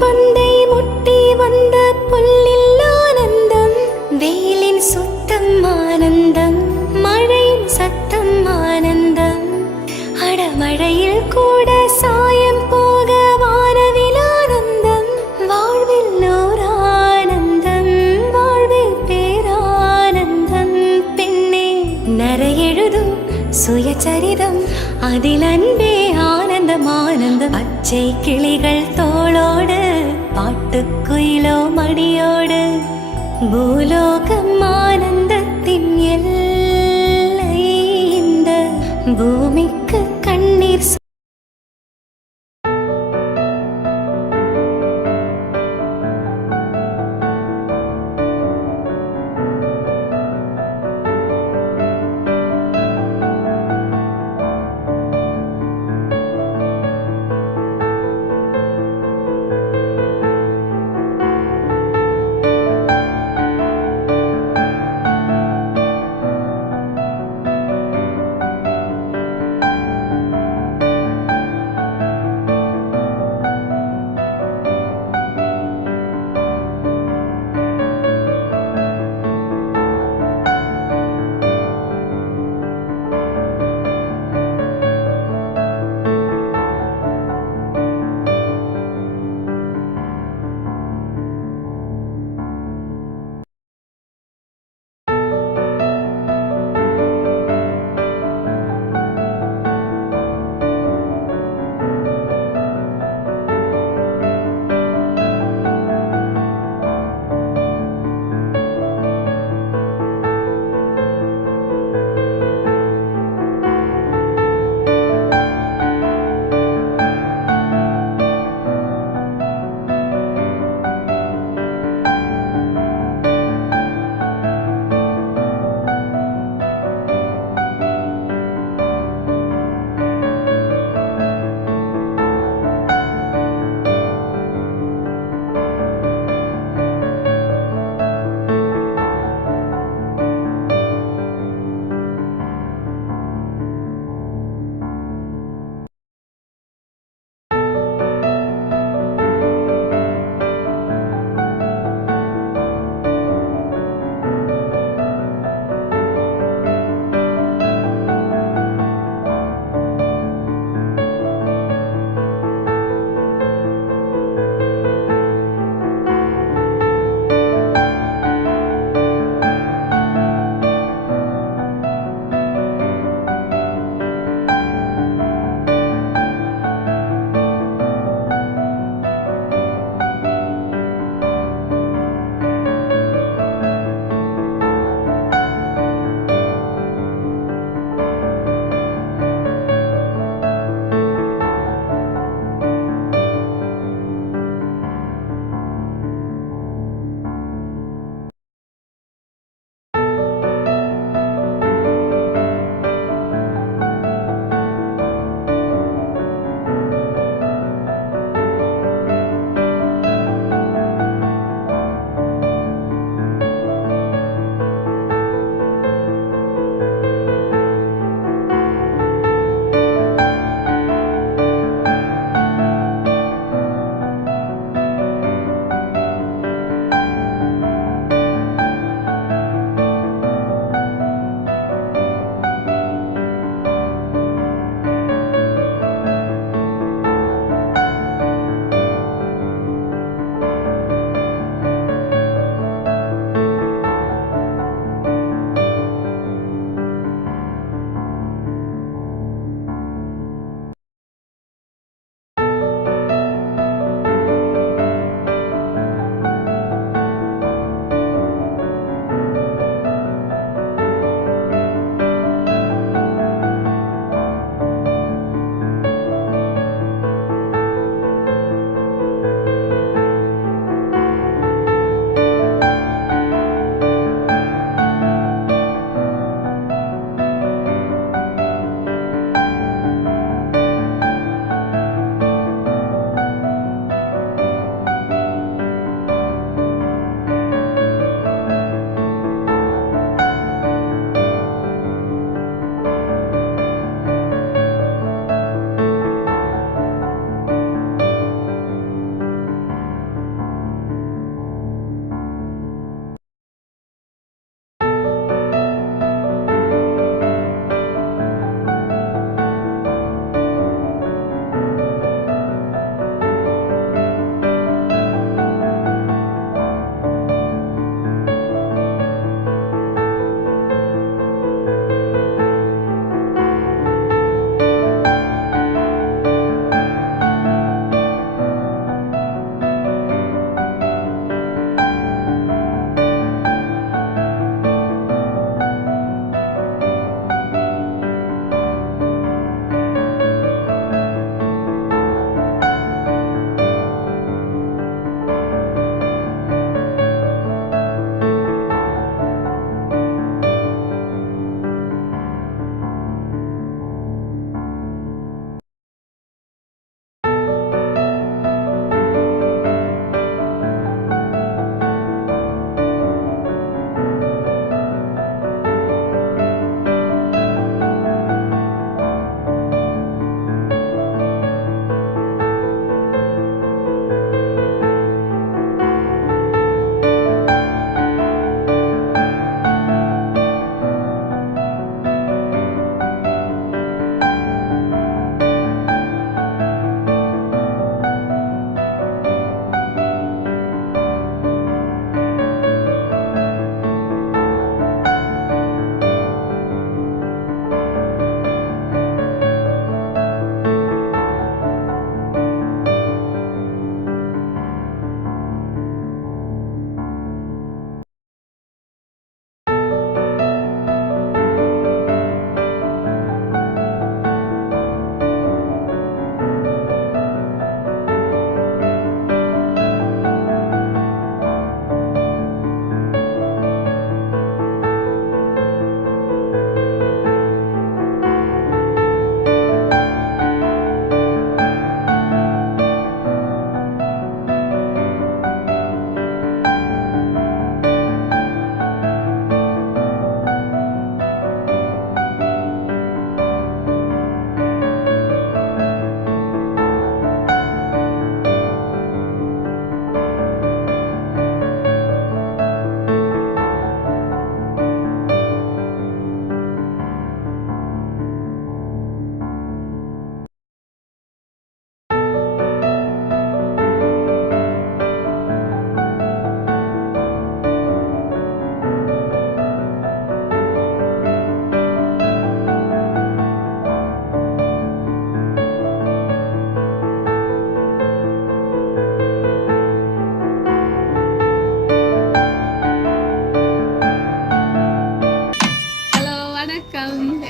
பந்தை முட்டி வந்த புல்லில் ஆனந்தம், வெயிலின் சுத்தம் ஆனந்தம், மழையின் சத்தம் ஆனந்தம். அடமழையில் கூட சாயம் போக வானவில் ஆனந்தம், வாழ்வில் ஓர் ஆனந்தம், வாழ்வில் பேரானந்தம். பெண்ணே நரையெழுதும் சுயசரிதம், அதில் அன்பே ஆனந்தம் ஆனந்தம். பச்சை கிளிகள் தோளோடு, பாட்டுக்குயிலோ மடியோடு, பூலோகம் ஆனந்தத்தின் எல்லை. இந்த பூமிக்கு கண்ணீர்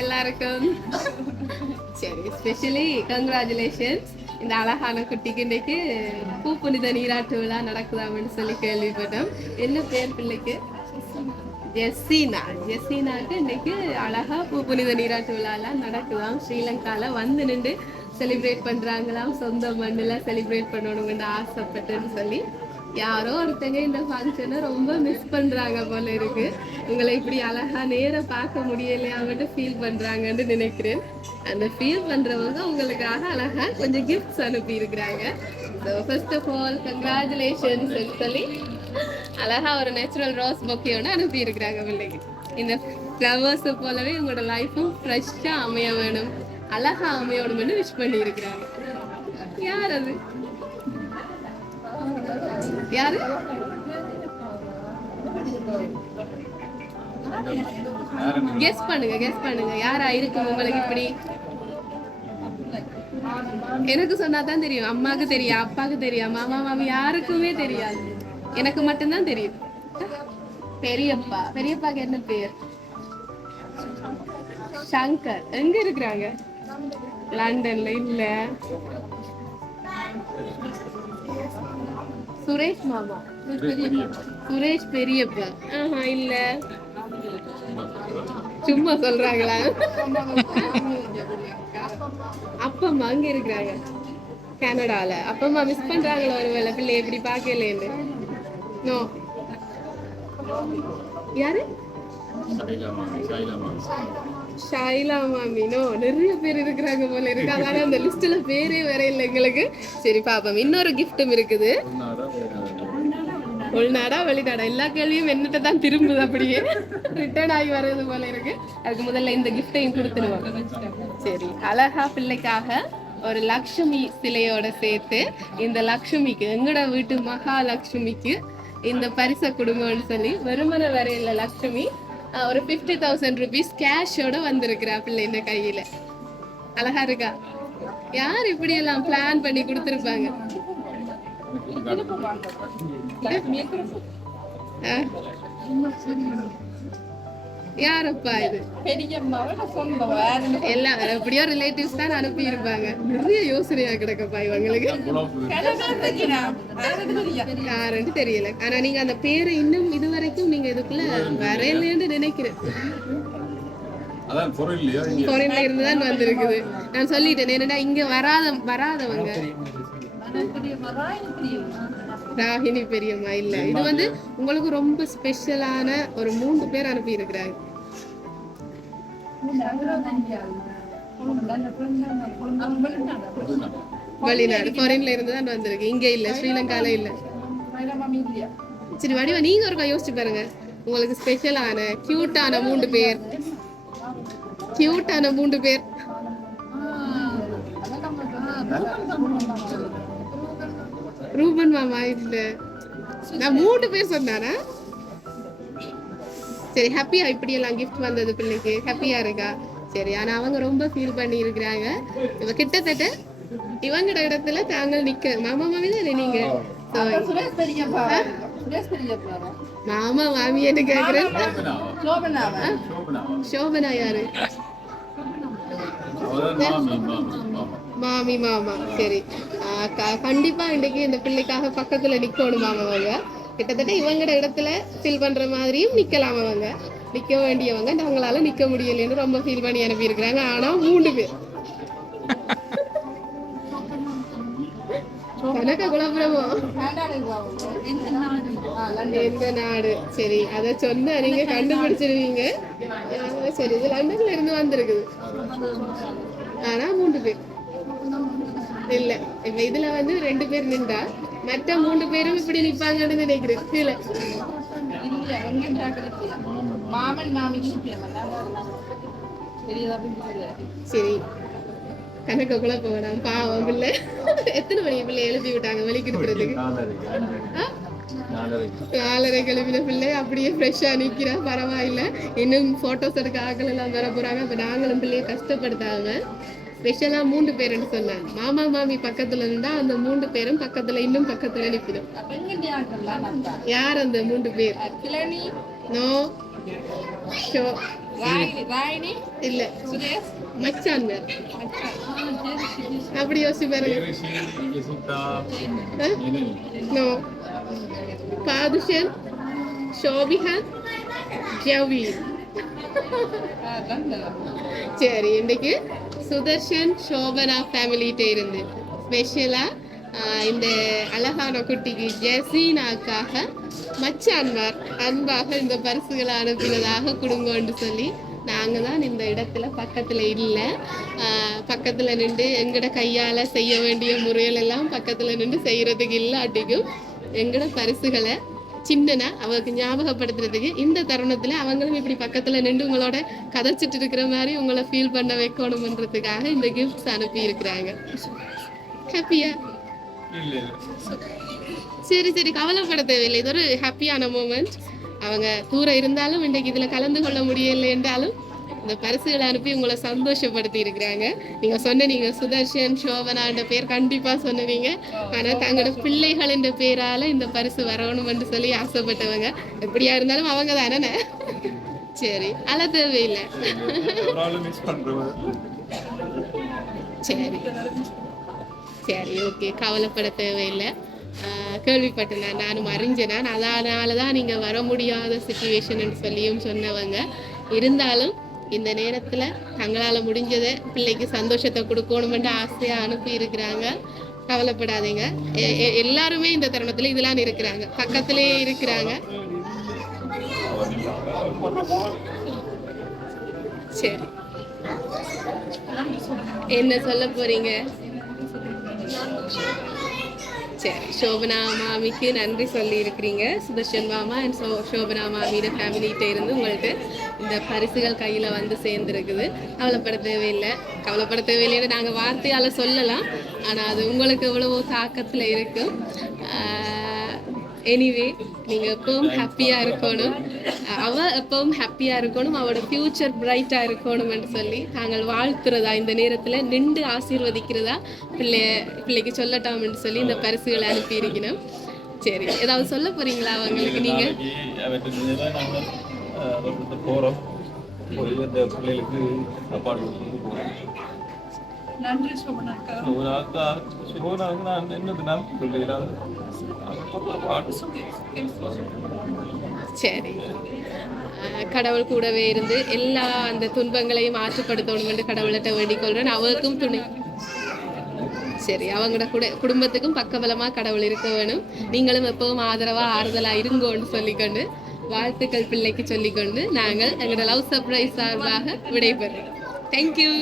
எல்லாருக்கும். சரி, ஸ்பெஷலி கங்க்ராச்சுலேஷன்ஸ். இந்த அழகான குட்டிக்கு இன்னைக்கு பூ புனித நீராட்டு விழா நடக்குதான்னு சொல்லி கேள்விப்பட்டோம். என்ன பேர் பிள்ளைக்கு? ஜெஸ்ஸினா. ஜெஸ்ஸினாக்கு இன்னைக்கு அழகா பூ புனித நீராட்டு விழாலாம் நடக்குதாம். ஸ்ரீலங்கால வந்து நின்று செலிப்ரேட் பண்றாங்களாம். சொந்த மண்ணில் செலிப்ரேட் பண்ணணும்னு ஆசைப்பட்டுன்னு சொல்லி யாரோ ஒருத்தங்க இந்த ஃபங்க்ஷனை ரொம்ப மிஸ் பண்றாங்க போல இருக்கு. உங்களை இப்படி அழகா நேர பார்க்க முடியலையாமட்டு ஃபீல் பண்றாங்கன்னு நினைக்கிறேன். அந்த ஃபீல் பண்றவங்க உங்களுக்காக அழகா கொஞ்சம் கிஃப்ட்ஸ் அனுப்பி இருக்கிறாங்க. So first of all congratulations சொல்லி அழகா ஒரு நேச்சுரல் ரோஸ் பொக்கையோட அனுப்பி இருக்கிறாங்க பிள்ளைக்கு. இந்த ஃப்ளவர்ஸை போலவே உங்களோட லைஃபும் ஃப்ரெஷ்ஷா அமைய வேணும், அழகா அமையணும்னு விஷ் பண்ணி இருக்கிறாங்க. யார் அது? யாரு? கெஸ் பண்ணுங்க, கெஸ் பண்ணுங்க. யாரா இருக்கும் உங்களுக்கு இப்படி? எனக்கு சொன்னா தான் தெரியும். அம்மாக்கு தெரியும், அப்பாக்கு தெரியும், மாமா மாமி யாருக்குமே தெரியாது. எனக்கு மட்டும்தான் தெரியும். பெரியப்பா. பெரியப்பாக்கு என்ன பேர்? சங்கர். எங்க இருக்கிறாங்க? லண்டன்ல. இல்ல, சுரேஷ் மாமா. சுரேஷ் பெரியப்பா. இல்ல, சும்மா சொல்றாங்களா? அப்பா அம்மா அங்க இருக்கிறாங்க கனடால. அப்பா அம்மா மிஸ் பண்றாங்களோ ஒருவேளை பிள்ளை எப்படி பாக்கலேன்னு? நோ. யாரு? ஷைலா மாமி. நோ, நிறைய பேர் இருக்கிறாங்க போல இருக்கு. அதனால அந்த லிஸ்ட்ல பேரே வேற இல்லை எங்களுக்கு. சரி பாப்போம். இன்னொரு கிஃப்டும் இருக்குது. உள்நாடா வெளிநாடா எல்லா கேள்வியும் என்னட்ட தான் திரும்புது, அப்படியே ரிட்டர்ன் ஆகி வர்றது போல இருக்கு. அதுக்கு முதல்ல இந்த கிஃப்டையும் கொடுத்துருவோம். சரி, அழகா பிள்ளைக்காக ஒரு லக்ஷ்மி சிலையோட சேர்த்து இந்த லக்ஷ்மிக்கு, எங்கட வீட்டு மகாலட்சுமிக்கு இந்த பரிசை கொடுங்கன்னு சொல்லி வெறுமனை வரையில லக்ஷ்மி ஒரு 50,000 rupees கேஷோட வந்திருக்கிறா பிள்ளை இந்த கையில. அழகா இருக்கா? யார் இப்படி எல்லாம் பிளான் பண்ணி கொடுத்துருப்பாங்க? யாரப்பா இது? எல்லாம் எப்படியோ ரிலேட்டிவ்ஸ் தான் அனுப்பி இருப்பாங்க. நிறைய யோசனையா கிடக்கப்பா இவங்களுக்கு. யாருன்னு தெரியல. ஆனா நீங்க அந்த பேரை இன்னும் இது வரைக்கும் நீங்க இதுக்குள்ள வரையிலேன்னு நினைக்கிறேன். ஃபாரின்ல இருந்துதான் வந்திருக்குது. நான் சொல்லிட்டேன் என்னடா இங்க வராதவங்க. ராகினி பெரியம்மா இல்ல. இது வந்து உங்களுக்கு ரொம்ப ஸ்பெஷலான ஒரு 3 பேர் அனுப்பி இருக்கிறாங்க. வெளிநாடு ஃபாரின்ல இருந்து தான் வந்திருக்கு. இங்க இல்ல, ஸ்ரீலங்கால இல்ல. சரி வடிவா, நீங்க ஒருக்கா யோசிச்சு பாருங்க. உங்களுக்கு ஸ்பெஷலான கியூட்டான 3 பேர். கியூட்டான 3 பேர். ரூபன் மாமா இல்ல, நான் 3 பேர் சொன்னானா? சரி, ஹாப்பியா இப்படி எல்லாம் கிஃப்ட் வந்தது பிள்ளைக்கு? ஹாப்பியா இருக்கா? சரி, ஆனா அவங்க ரொம்ப ஃபீல் பண்ணி இருக்கிறாங்க. இவ கிட்டத்தட்ட இவங்கட இடத்துல தாங்கள் நிக்க. மாமா மாமி தானே நீங்க? மாமா மாமி என்று கேக்குறேன். சோபனா யாரு? மாமி மாமா. சரி, கண்டிப்பா இன்னைக்கு இந்த பிள்ளைக்காக பக்கத்துல நிக்கணும் மாமாவங்க. கிட்டத்தட்ட இவங்கட இடத்துல ஃபீல் பண்ற மாதிரியும் நிக்கலாம். அவங்க நிக்க வேண்டியவங்க நாங்களால நிக்க முடியலன்னு ரொம்ப ஃபீல் பண்ணி அனுப்பி இருக்கிறாங்க. ஆனா 3 பேர். கணக்க குழப்பமோ? எந்த நாடு? சரி, அத சொன்ன நீங்க கண்டுபிடிச்சிருவீங்க. சரி, இது லண்டன்ல இருந்து வந்திருக்குது. ஆனா 3 பேர் இல்ல. இப்ப இதுல வந்து 2 பேர் நின்றா மற்ற 3 பேரும் இப்படி நிப்பாங்கன்னு நினைக்கிறேன். கீழே சரி, கணக்க குழப்ப வேணாம். பாவம் பிள்ளை. எத்தனை மணி பிள்ளை எழுப்பி விட்டாங்க வெளிக்கிடுறதுக்கு? 4:30 கிளம்பின பிள்ளை அப்படியே ஃப்ரெஷ்ஷா நிக்கிறா. பரவாயில்ல, இன்னும் போட்டோஸ் எடுக்க ஆக்கள் எல்லாம் வர போறாங்க. அப்ப நாங்களும் பிள்ளைய கஷ்டப்படுத்தாம ஸ்பெஷலா 3 பேருன்னு சொன்னாங்க. மாமா மாமி பக்கத்துல இருந்தா அந்த 3 பேரும் பக்கத்துல இன்னும் பக்கத்துல நிற்பிடும். யார் அந்த 3 பேர்? நோ ஷோ ராயினி இல்ல சுரேஷ் மச்சான்வர் அப்படி யோசிச்சு பாருங்க நோ பாதுஷன் ஷோபிஹன் ஜவீர் சரி இன்னைக்கு சுதர்ஷன் சோபனா ஃபேமிலிகிட்ட இருந்து ஸ்பெஷலாக இந்த அழகான குட்டிக்கு ஜெசீனாக்காக மச்சான்மார் அன்பாக இந்த பரிசுகளை அனுப்பினதாக கொடுங்கன்னு சொல்லி நாங்கள் தான் இந்த இடத்துல பக்கத்தில் இல்லை பக்கத்தில் நின்று எங்கட கையால் செய்ய வேண்டிய முறைகளெல்லாம் பக்கத்தில் நின்று செய்கிறதுக்கு இல்லாட்டிக்கும் எங்கட பரிசுகளை சின்னனா அவருக்கு ஞாபகப்படுத்துறதுக்கு இந்த தருணத்துல அவங்களும் இப்படி பக்கத்துல நின்று உங்களோட கதைச்சிட்டு இருக்கிற மாதிரி உங்களை ஃபீல் பண்ண வைக்கணும்ன்றதுக்காக இந்த கிஃப்ட்ஸ் அனுப்பி இருக்கிறாங்க. ஹாப்பியா? சரி சரி, கவலைப்பட தேவையில்லை. இது ஒரு ஹாப்பியான மூமெண்ட். அவங்க தூரம் இருந்தாலும் இன்றைக்கு இதுல கலந்து கொள்ள முடியலை என்றாலும் இந்த பரிசுகளை அனுப்பி உங்களை சந்தோஷப்படுத்தி இருக்கிறாங்க. நீங்க சுதர்ஷன் சோபனான்ற பேர் கண்டிப்பா சொன்னீங்க. ஆனா தங்களோட பிள்ளைகளின் பேரால இந்த பரிசு வரணும்னு சொல்லி ஆசைப்பட்டவங்க. எப்படியா இருந்தாலும் அவங்க தானே. சரி, அழ தேவையில்லை. சரி சரி, ஓகே, கவலைப்பட தேவையில்லை. கேள்விப்பட்டேன், நானும் அறிஞ்சேன். அதனாலதான் நீங்க வர முடியாத சிச்சுவேஷன் சொல்லியும் சொன்னவங்க. இருந்தாலும் இந்த நேரத்துல தங்களால முடிஞ்சதை பிள்ளைக்கு சந்தோஷத்தை கொடுக்கணும்னு ஆசையா அனுப்பி இருக்கிறாங்க. கவலைப்படாதீங்க. எல்லாருமே இந்த தருணத்துல இதெல்லாம் இருக்கிறாங்க, பக்கத்திலே இருக்கிறாங்க. சரி, என்ன சொல்ல போறீங்க? சரி, சோபனா மாமிக்கு நன்றி சொல்லி இருக்கிறீங்க. சுதர்ஷன் மாமா அண்ட் சோபனா மாமியோட ஃபேமிலிகிட்ட இருந்து உங்களுக்கு இந்த பரிசுகள் கையில் வந்து சேர்ந்துருக்குது. கவலைப்பட தேவையில்லைன்னு நாங்கள் வார்த்தையால் சொல்லலாம். ஆனால் அது உங்களுக்கு எவ்வளவோ தாக்கத்தில் இருக்கும். எனிவே, நீங்கள் எப்பவும் ஹாப்பியாக இருக்கணும், அவள் எப்பவும் ஹாப்பியாக இருக்கணும், அவளோட ஃப்யூச்சர் பிரைட்டாக இருக்கணும்னு சொல்லி நாங்கள் வாழ்த்துறதா, இந்த நேரத்தில் நின்று ஆசீர்வதிக்கிறதா பிள்ளைக்கு சொல்லட்டாம்னு சொல்லி இந்த பரிசுகளை அனுப்பியிருக்கணும். சரி, ஏதாவது சொல்ல போறீங்களா அவங்களுக்கு? நீங்கள் நன்றி சோபனாக்கா. நான் என்னது சரி, கடவுள் கூடவே இருந்து எல்லா அந்த துன்பங்களையும் ஆற்றுப்படுத்தணும் கடவுள்கிட்ட வேண்டிக் கொள்றேன். அவருக்கும் துணை. சரி, அவங்களோட குடும்பத்துக்கும் பக்கபலமா கடவுள் இருக்க வேணும். நீங்களும் எப்பவும் ஆதரவா ஆறுதலா இருங்கோன்னு சொல்லிக்கொண்டு வாழ்த்துக்கள் பிள்ளைக்கு சொல்லிக்கொண்டு நாங்கள் எங்களோட லவ் சர்ப்ரைஸ் சார்பாக விடைபெறுறோம். தேங்க்யூ.